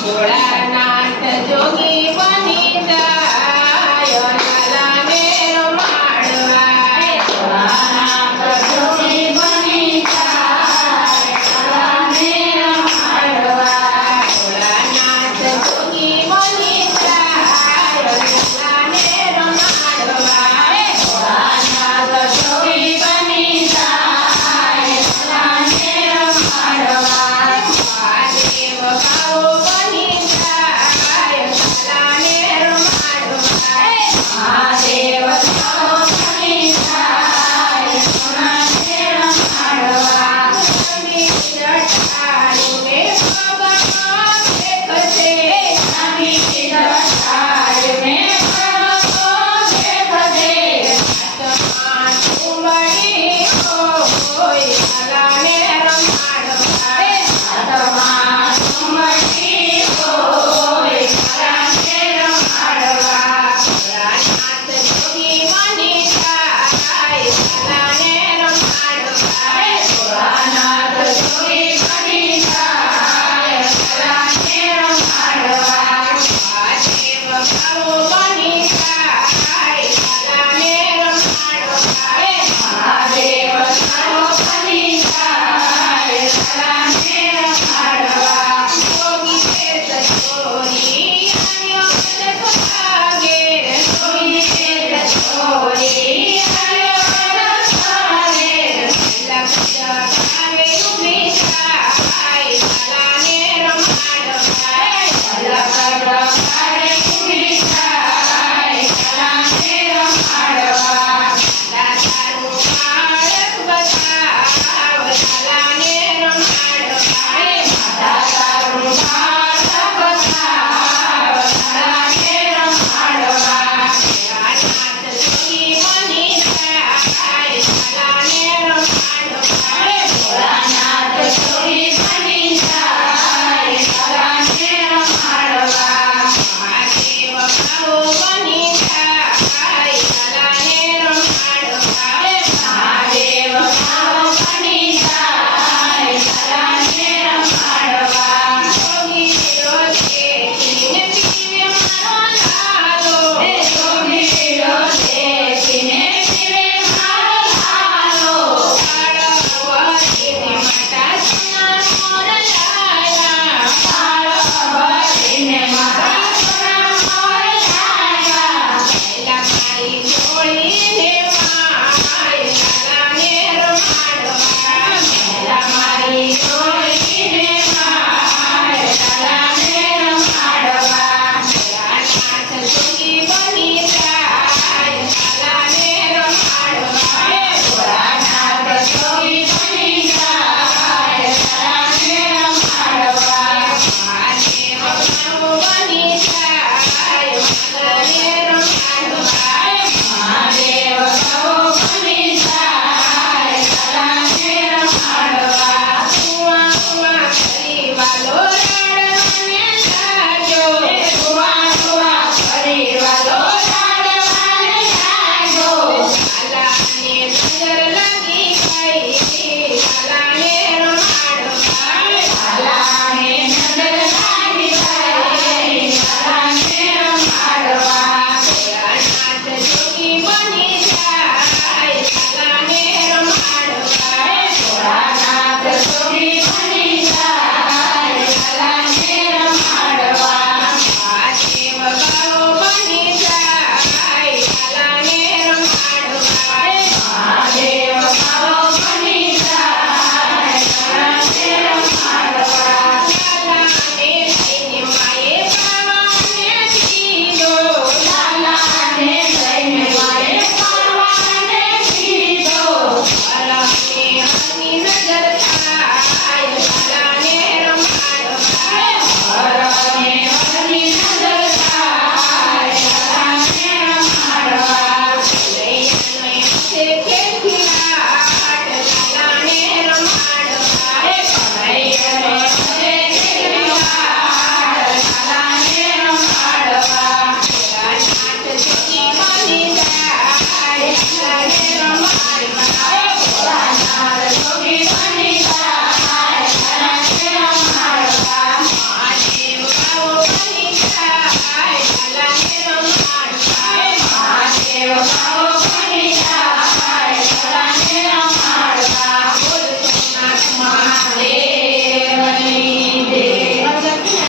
ભોળાનાથ જોગી બની જાય લાલાને રમાડવા ભોળાનાથ જોગી બની જાય લાલાને રમાડવા ભોળાનાથ જોગી બની જાય લાલાને રમાડવા ભોળાનાથ જોગી બની જાય લાલાને રમાડવા મહાદેવ કાળો બની જાય લાલાને રમાડવા મહાદેવ કાળો બની જાય લાલાને રમાડવા જટાયુને પગમાં દેખશે નાની જટાયુને પગમાં દેખજે હાથમાં ચુંબડી હોય લાલાને રમાડવા હાથમાં ચુંબડી હોય લાલાને રમાડવા ભોળાનાથ જોગી બની જાય લાલાને રમાડવા ભોળાનાથ જોગી બની જાય લાલાને રમાડવા મહાદેવ કાળો બની જાય લાલાને રમાડવા મહાદેવ કાળો બની જાય લાલાને રમાડવા જોગી છે સચોરી આયો જગત ભાગે જોગી છે છોરી આયો દસારે લક્ષ ભાવે ઉભી થાય લાલાને રમાડવા લખડ ઉભી થાય લાલાને રમાડવા દાદાનું બાળક બતાવ લાલાને રમાડવા દાદાનું